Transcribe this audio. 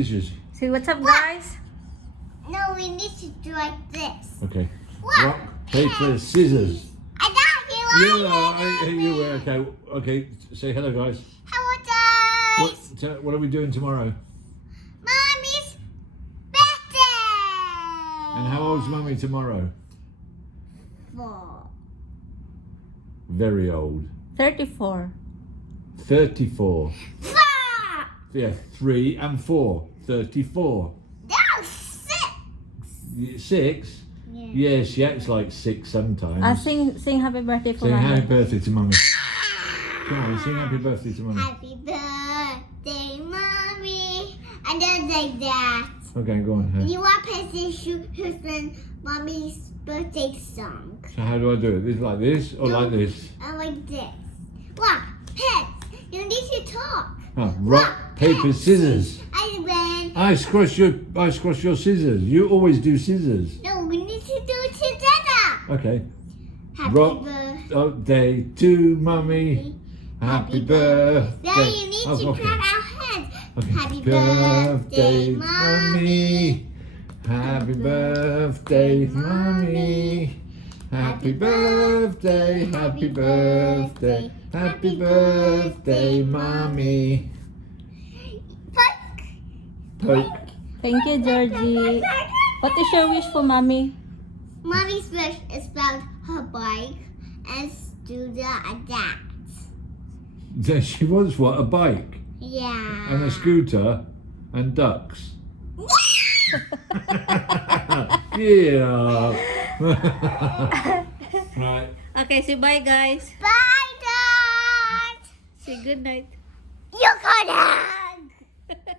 Scissors. See what's up, guys? No, we need to do like this. Okay. What? Rock, paper, scissors. I got you. Yeah, you were okay. Okay, say hello, guys. Hello, guys. What are we doing tomorrow? Mommy's birthday. And how old's Mummy tomorrow? 4. Very old. 34. 34. 4. Yeah, 3 and 4. 34. No, 6. 6? Yeah, she acts like 6 sometimes. Sing happy birthday for Sing happy Mummy. birthday to Mummy. Come on, sing happy birthday to Mummy. Happy birthday, Mommy. And then like that. Okay, go on. You want to sing Mommy's birthday song. So how do I do it? This like this or like this? And like this. What? Pets. You need to talk. Oh, rock, paper, scissors. I win. I squash your scissors. You always do scissors. No, we need to do it together. Okay. Happy Rock, birthday. to Mummy. Happy birthday. Then you need to okay. clap our hands. Okay. Happy birthday, Mommy. Happy birthday, Mummy. Happy birthday, happy birthday, happy birthday, Mummy. Poke. Thank you, Georgie. What is your wish for Mommy? Mommy's wish is about her bike and scooter and that. Then she wants what? A bike Yeah. and a scooter and ducks. Yeah. Right. Okay, say bye, guys. Bye, Dad. Say good night. You got it.